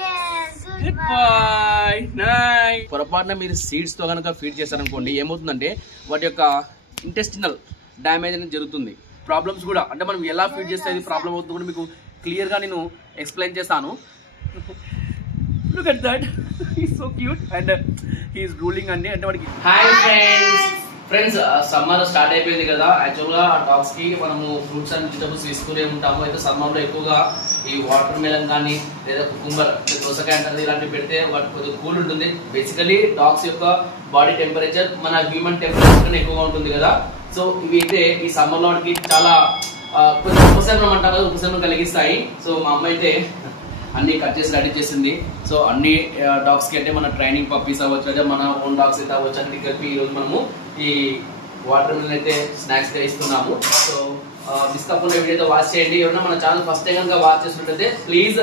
yes good boy nice. పొరపాటున మీరు seeds తో కనుక ఫీడ్ చేశారనుకోండి ఏమవుతుందంటే వాటి యొక్క ఇంటెస్టినల్ డ్యామేజ్ అనేది జరుగుతుంది. ప్రాబ్లమ్స్ కూడా అంటే మనం ఎలా ఫీడ్ చేస్తే అది ప్రాబ్లం అవుతుంది కూడా మీకు క్లియర్ గా నేను ఎక్స్ప్లెయిన్ చేస్తాను. Look at that he so cute and he is ruling అండి. అంటే వాడికి హాయ్ ఫ్రెండ్స్ సమ్మర్ స్టార్ట్ అయిపోయింది కదా. యాక్చువల్ గా డాగ్స్ కి మనము ఫ్రూట్స్ అండ్ వెజిటబుల్స్ తీసుకునే ఉంటాము. అయితే సమ్మర్ లో ఎక్కువగా ఈ వాటర్ మెలన్ కానీ లేదా కుకుంబర్ దోసకాయ అంటారు ఇలాంటివి పెడితే వాటి కొద్దిగా కూల్ ఉంటుంది. బేసికలీ డాగ్స్ యొక్క బాడీ టెంపరేచర్ మన హ్యూమన్ టెంపరేచర్ కన్నా ఎక్కువగా ఉంటుంది కదా. సో ఇవి అయితే ఈ సమ్మర్ లో వాటికి చాలా కొంచెం ఉపశమనం అంటారు కదా, ఉపశమనం కలిగిస్తాయి. సో మా అమ్మ అయితే అన్ని కట్ చేసి రెడీ చేసింది. సో అన్ని డాగ్స్ కి అంటే మన ట్రైనింగ్ పప్పీస్ అవ్వచ్చు లేదా మన ఓన్ డాగ్స్ అయితే అవ్వచ్చు అన్ని కలిపి ఈ రోజు మనము ఈ వాటర్ మిలన్ అయితే స్నాక్స్ గా ఇస్తున్నాము. సో మిస్ కాకుండా వీడియో అయితే వాచ్ చేయండి. ఎవరైనా మన ఛానల్ ఫస్ట్ టైం కనుక వాచ్ చేసినట్లయితే please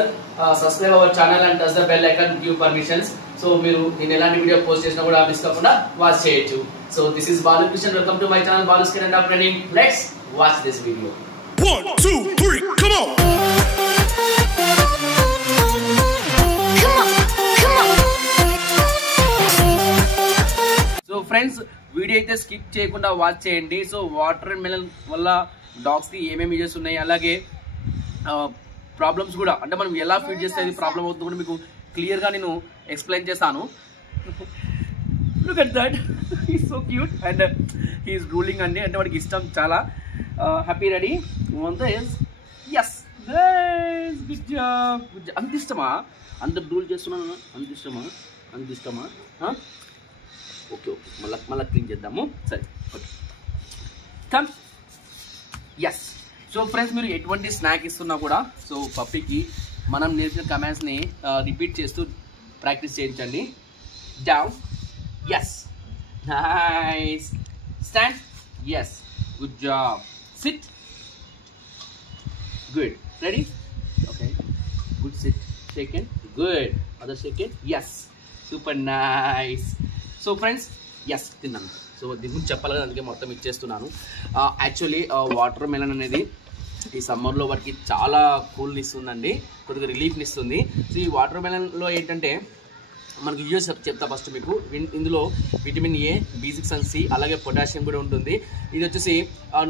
subscribe our channel and touch the bell icon, give permissions. So మీరు నేను ఎలాంటి వీడియో పోస్ట్ చేసినా కూడా మిస్ కాకుండా వాచ్ చేయొచ్చు. So this is Balakrishna, welcome to my channel బాలుస్ kid and dog training. Let's watch this video. 1 2 3 come on. So friends video అయితే skip చేయకుండా watch చేయండి. సో వాటర్ మెలన్ వల్ల డాగ్స్ కి ఏమేమి యూజెస్ ఉన్నాయి, అలాగే ప్రాబ్లమ్స్ కూడా అంటే మనం ఎలా ఫీడ్ చేస్తే అది ప్రాబ్లం అవుతుంది కూడా మీకు క్లియర్ గా నేను ఎక్స్ప్లెయిన్ చేస్తాను. Look at that he so cute and he is ruling అండి. అంటే వాడికి ఇష్టం చాలా. Happy ready one is yes good job good job. అంత ఇష్టమా? అంత రూల్ చేస్తున్నాను. అంత ఇష్టమా? అంత ఇష్టమా? ఓకే ఓకే మళ్ళీ క్లీన్ చేద్దాము. సరే okay come yes. So friends మీరు ఎటువంటి స్నాక్ ఇస్తున్నా కూడా సో పప్పీకి మనం నేర్పిన కమాండ్స్ని రిపీట్ చేస్తూ ప్రాక్టీస్ చేయించండి. Down yes nice, stand yes good job, sit good, ready okay good, sit second good, other second yes super nice. So friends yes తిన్నాను. సో దీని గురించి చెప్పాలి కదా, అందుకే మొత్తం ఇచ్చేస్తున్నాను. యాక్చువల్లీ వాటర్ మెలన్ అనేది ఈ సమ్మర్లో వాటికి చాలా కూల్ని ఇస్తుందండి, కొద్దిగా రిలీఫ్ని ఇస్తుంది. సో ఈ వాటర్ మెలన్లో ఏంటంటే మనకి యూజ్ చెప్తా ఫస్ట్ మీకు. ఇందులో vitamin A, B6 and C అలాగే పొటాషియం కూడా ఉంటుంది. ఇది వచ్చేసి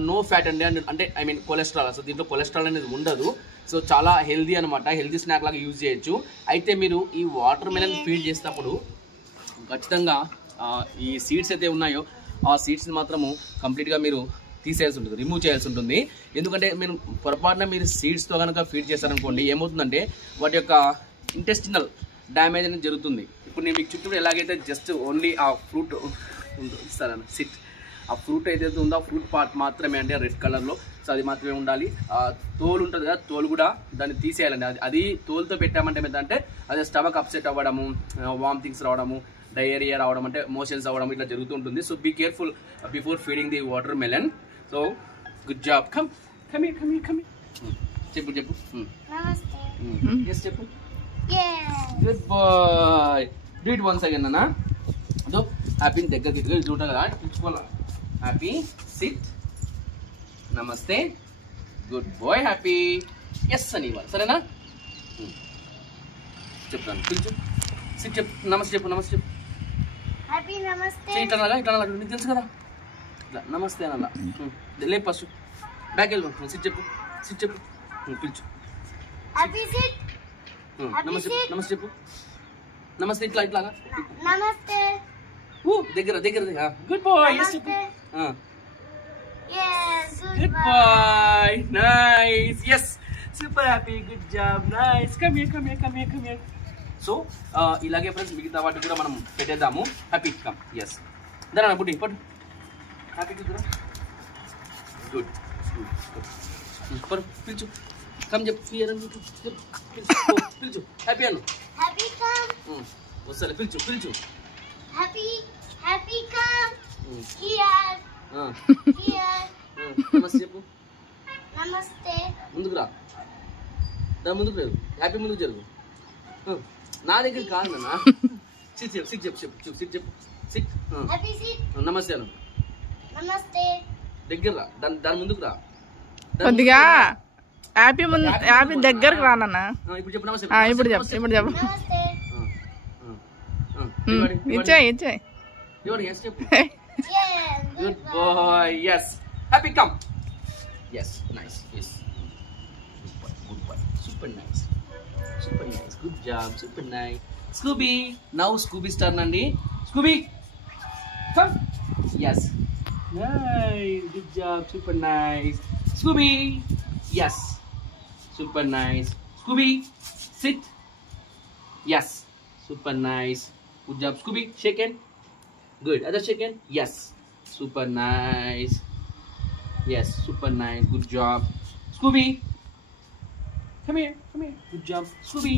నో ఫ్యాట్ అండి, అంటే ఐ మీన్ కొలెస్ట్రాల్. సో దీంట్లో కొలెస్ట్రాల్ అనేది ఉండదు. సో చాలా హెల్దీ అనమాట, హెల్దీ స్నాక్ లాగా యూజ్ చేయొచ్చు. అయితే మీరు ఈ వాటర్ మెలన్ ఫీడ్ చేసినప్పుడు ఖచ్చితంగా ఈ సీడ్స్ అయితే ఉన్నాయో ఆ సీడ్స్ని మాత్రము కంప్లీట్గా మీరు తీసేయాల్సి ఉంటుంది, రిమూవ్ చేయాల్సి ఉంటుంది. ఎందుకంటే మీరు పొరపాటున మీరు సీడ్స్తో కనుక ఫీడ్ చేశారనుకోండి ఏమవుతుందంటే వాటి యొక్క ఇంటెస్టినల్ డ్యామేజ్ అనేది జరుగుతుంది. ఇప్పుడు నేను మీకు చుట్టూ ఎలాగైతే జస్ట్ ఓన్లీ ఆ ఫ్రూట్ ఇస్తారని సిట్, ఆ ఫ్రూట్ ఏదైతే ఉందో ఆ ఫ్రూట్ పార్ట్ మాత్రమే అండి రెడ్ కలర్లో. సో అది మాత్రమే ఉండాలి. తోలు ఉంటుంది కదా, తోలు కూడా దాన్ని తీసేయాలండి. అది తోలుతో పెట్టామంటే ఏంటంటే అదే స్టమక్ అప్సెట్ అవ్వడము, వామిటింగ్స్ రావడము, డయేరియా రావడం, అంటే మోషన్స్ అవ్వడం ఇట్లా జరుగుతుంటుంది. So be careful before feeding the watermelon. So good job. Come come here, come here, come here. చెప్పు చెప్పు ఎస్ చెప్పు. Good boy. Do it once again అన్న. అదో హ్యాపీ దగ్గరికి ఇదిగా చూంటా కదా పిలుచుకోవాలా. హ్యాపీ సిట్, నమస్తే, గుడ్ బాయ్, హ్యాపీ ఎస్ అని ఇవ్వాలి. సరేనా? చెప్తాను, పిలుచు, సిట్ చెప్పు, నమస్తే చెప్పు, నమస్తే చెప్పు. ఇట్లా ఇట్లా నీకు తెలుసు కదా, ఇట్లా నమస్తే అలా లే ఫస్ట్ బ్యాక్ వెళ్ళు. సిట్ చెప్పు, సిట్ చెప్పు, పిలుచు. నమస్తే నమస్తే చెప్పు, నమస్తే ఇట్లా ఇట్లాగా దగ్గర దగ్గర. గుడ్ బాయ్ ఎస్ చెప్పు. Good boy nice yes super Happy good job nice. Come here, come here, come here, come here. So ఇలాగే ఫ్రెండ్స్ మిగతా వాటికి కూడా మనం పెట్టేద్దాము. హ్యాపీ కమ్ ఎస్ దాని బుడ్డి పట్టు. హ్యాపీ గుడ్ గుడ్ పిలుచు. కమ్ చెప్పు, పిలుచు. హ్యాపీ అను వస్తాలే, పిలుచు పిలుచు. నమస్తే చెప్పు. ముందుకు రా, ముందుకు లేదు. హ్యాపీ ముందుకు జరుగు. నా దగ్గర కాదు నాన్న. సిట్ చెప్పు, సిట్ చెప్పు, చెప్పు సిట్ చెప్పు, సిట్. నమస్తే అను. దగ్గర రా, దాని ముందుకు రా. హ్యాపీ ముందు హ్యాపీ దగ్గరకు రానన్న. ఇప్పుడు చెప్పు నమస్తే. ఇప్పుడు చెప్పు ఇప్పుడు చెప్పు. ఇచ్చాయి Good boy. Yes. Happy come. Yes. Nice. Yes. Good boy. Super nice. Super nice. Good job. Super nice. Scooby. Now Scooby's turn, Nandi. Scooby. Come. Yes. Nice. Good job. Super nice. Scooby. Yes. Super nice. Scooby. Sit. Yes. Super nice. Good job. Scooby. Shake hand. Good. Other chicken? Yes. Super nice. Yes, super nice. Good job. Scooby. Come here. Come here. Good job. Scooby.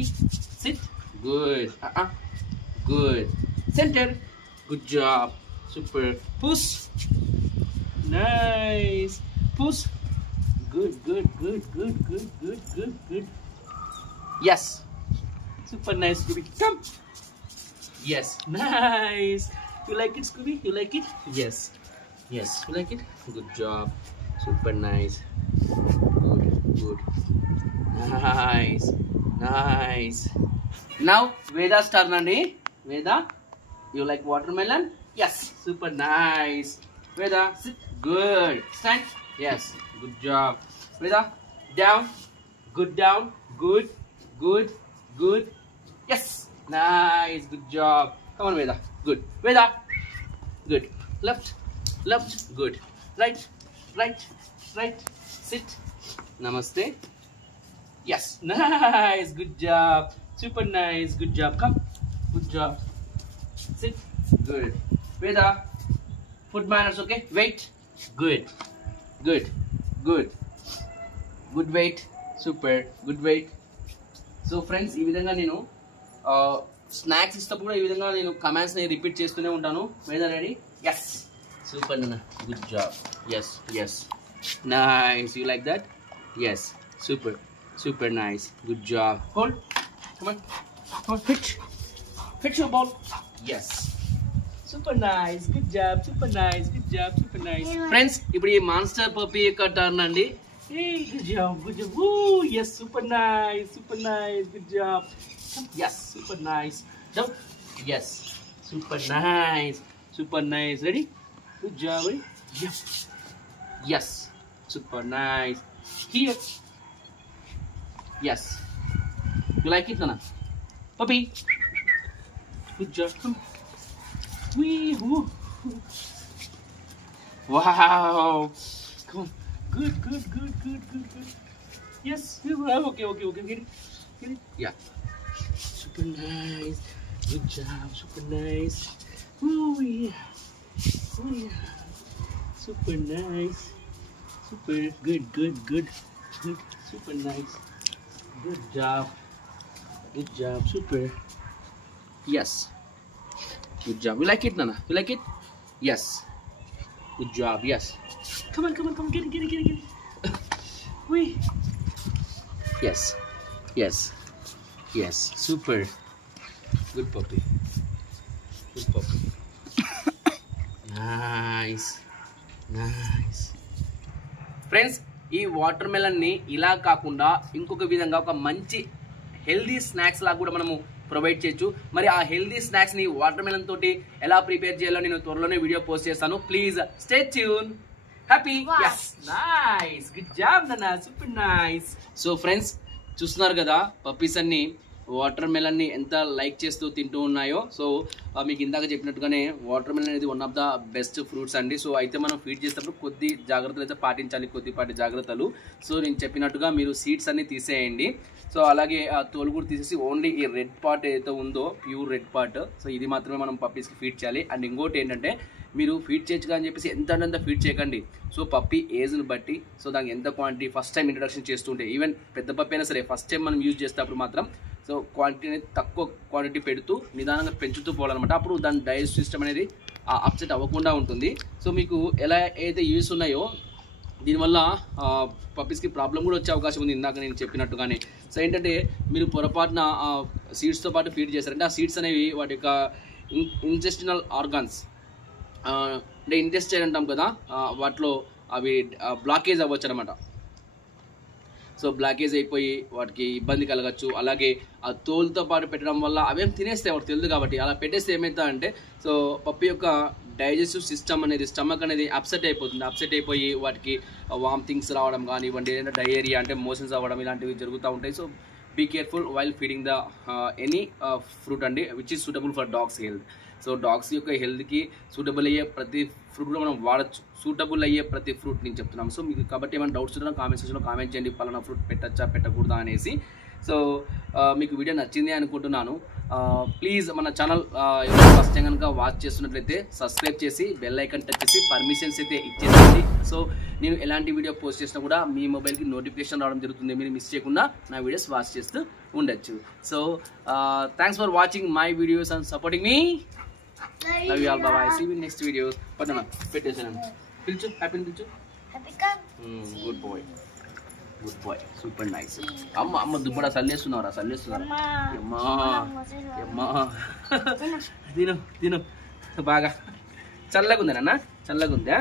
Sit. Good. Good. Center. Good job. Super. Push. Nice. Push. Good, good, good, good, good, good, good, good. Yes. Super nice, Scooby. Come. Yes. Nice. You like it, Scooby? You like it? Yes. Yes. You like it? Good job. Super nice. Good. Good. Nice. Nice. Now, Veda's turn, Nandi. Veda, you like watermelon? Yes. Super nice. Veda, sit. Good. Stand. Yes. Good job. Veda, down. Good down. Good. Good. Good. Yes. Nice. Good job. Come on, Veda. Good. Veda. Good. Left. Left. Good. Right. Right. Right. Sit. Namaste. Yes. Nice. Good job. Super nice. Good job. Come. Good job. Sit. Good. Veda. Foot manners, okay? Wait. Good. Good. Good. Good weight. Super. Good weight. So friends, ఈ విధంగా నేను snacks ఇస్తప్పుడు కూడా ఈ విధంగా నేను commands ని repeat చేస్తూనే ఉంటాను. వేదా రెడీ? ఎస్. సూపర్ నాన్న. Good job. Yes yes. Nice. You like that? Yes. Super super nice. Good job. Hold. Come on. Hold. Hit. Hit your ball. Yes. Super nice. Good job. Super nice. Good job. Super nice. Friends, ఇప్పుడు ఈ monster puppy యొక్క turn అండి. Good job. Good job. Woo! Yes. Super nice. Super nice. Good job. Yes, super nice. Down. Yes, super nice. Super nice. Ready? Good job. Ready? Yes. Yes, super nice. Here. Yes. You like it, Nana? Puppy. Good job. Come. Wee. Woo. Wow. Come on. Good, good, good, good, good, good. Yes. Okay, okay, okay. Get it. Get it. Yeah. Super nice. Good job. Super nice. Oh yeah. Oh yeah. Super nice. Super good. Good. Good. Good. Super nice. Good job. Good job. Super. Yes. Good job. You like it, Nana? You like it? Yes. Good job. Yes. Come on. Come on. Come on. Get it. Get it. Get it. Get it. Wait. Yes. Yes. Yes, super. Good puppy. Good puppy. Nice. Nice. Friends, ఈ water melon ని ఇలా కాకుండా ఇంకొక విధంగా ఒక మంచి healthy snacks లాగా కూడా మనము ప్రొవైడ్ చేయొచ్చు. మరి ఆ హెల్దీ స్నాక్స్ ని వాటర్ మెలన్ తోటి ఎలా ప్రిపేర్ చేయాలో నేను త్వరలోనే వీడియో పోస్ట్ చేస్తాను. Please stay tune. Happy? yes. Nice. Good job, Nana. Super nice. So friends, చూస్తున్నారు కదా పప్పీస్ అన్ని వాటర్ మెలన్ ని ఎంత లైక్ చేస్తూ తింటూ ఉన్నాయో. సో మీకు ఇందాక చెప్పినట్టుగానే వాటర్ మెలన్ అనేది one of the best fruits అండి. సో అయితే మనం ఫీడ్ చేసేటప్పుడు కొద్ది జాగ్రత్తలు అయితే పాటించాలి, కొద్దిపాటి జాగ్రత్తలు. సో నేను చెప్పినట్టుగా మీరు సీడ్స్ అన్ని తీసేయండి. సో అలాగే ఆ తోలు కూడా తీసేసి ఓన్లీ ఈ రెడ్ పార్ట్ ఏదైతే ఉందో ప్యూర్ రెడ్ పార్ట్, సో ఇది మాత్రమే మనం పప్పీస్కి ఫీడ్ చేయాలి. అండ్ ఇంకోటి ఏంటంటే మీరు ఫీడ్ చేయొచ్చు అని చెప్పేసి ఎంత ఫీడ్ చేయకండి. సో పప్పీ ఏజ్ని బట్టి సో దానికి ఎంత క్వాంటిటీ ఫస్ట్ టైం ఇంట్రడక్షన్ చేస్తుంటే, ఈవెన్ పెద్ద పప్పీ అయినా సరే ఫస్ట్ టైం మనం యూజ్ చేసేటప్పుడు మాత్రం సో క్వాంటిటీ అనేది తక్కువ క్వాంటిటీ పెడుతూ నిదానంగా పెంచుతూ పోవాలన్నమాట. అప్పుడు దాని డైజెస్ట్ సిస్టమ్ అనేది అప్సెట్ అవ్వకుండా ఉంటుంది. సో మీకు ఎలా అయితే యూస్ ఉన్నాయో దీనివల్ల పప్పీస్కి ప్రాబ్లం కూడా వచ్చే అవకాశం ఉంది ఇందాక నేను చెప్పినట్టుగానే. సో ఏంటంటే మీరు పొరపాటున సీడ్స్తో పాటు ఫీడ్ చేస్తారంటే ఆ సీడ్స్ అనేవి వాటి యొక్క ఇంటెస్టినల్ ఆర్గాన్స్ అంటే ఇంటెస్టైన్ అంటాం కదా, వాటిలో అవి బ్లాకేజ్ అవ్వచ్చు అనమాట. సో బ్లాకేజ్ అయిపోయి వాటికి ఇబ్బంది కలగచ్చు. అలాగే ఆ తోలుతో పాటు పెట్టడం వల్ల అవేం తినేస్తే వాటికి తెలియదు కాబట్టి అలా పెట్టేస్తే ఏమవుతా అంటే సో పప్పి యొక్క డైజెస్టివ్ సిస్టమ్ అనేది స్టమక్ అనేది అప్సెట్ అయిపోతుంది. అప్సెట్ అయిపోయి వాటికి వామిటింగ్స్ రావడం కానివ్వండి, ఏదైనా డయేరియా అంటే మోషన్స్ అవ్వడం ఇలాంటివి జరుగుతూ ఉంటాయి. So be careful while feeding the any fruit అండి which is suitable for dogs health. So dogs యొక్క హెల్త్కి సూటబుల్ అయ్యే ప్రతి ఫ్రూట్ కూడా మనం వాడచ్చు. సూటబుల్ అయ్యే ప్రతి ఫ్రూట్ నేను చెప్తున్నాం. సో మీకు కాబట్టి ఏమైనా డౌట్స్ ఉన్నా కామెంట్ సెక్షన్లో కామెంట్ చేయండి, పలానా ఫ్రూట్ పెట్టచ్చా పెట్టకూడదా అనేసి. సో మీకు వీడియో నచ్చింది అనుకుంటున్నాను. ప్లీజ్ మన ఛానల్ ఫస్ట్ టైం కనుక వాచ్ చేస్తున్నట్లయితే సబ్స్క్రైబ్ చేసి బెల్ ఐకాన్ టచ్ చేసి పర్మిషన్స్ అయితే ఇచ్చేసేయండి. సో నేను ఎలాంటి వీడియో పోస్ట్ చేసినా కూడా మీ మొబైల్కి నోటిఫికేషన్ రావడం జరుగుతుంది. మీరు మిస్ చేయకుండా నా వీడియోస్ వాచ్ చేస్తూ ఉండొచ్చు. So thanks for watching my videos and supporting me. Love you all. Bye bye. See you in next video. Padana. Petesana. Pilchu. Happy pilchu. Happy come. Good boy. Good boy. Super nice. Amma dubbada sallestunnara. Amma. Dino. Baga. Challagunda nana. Challagunda.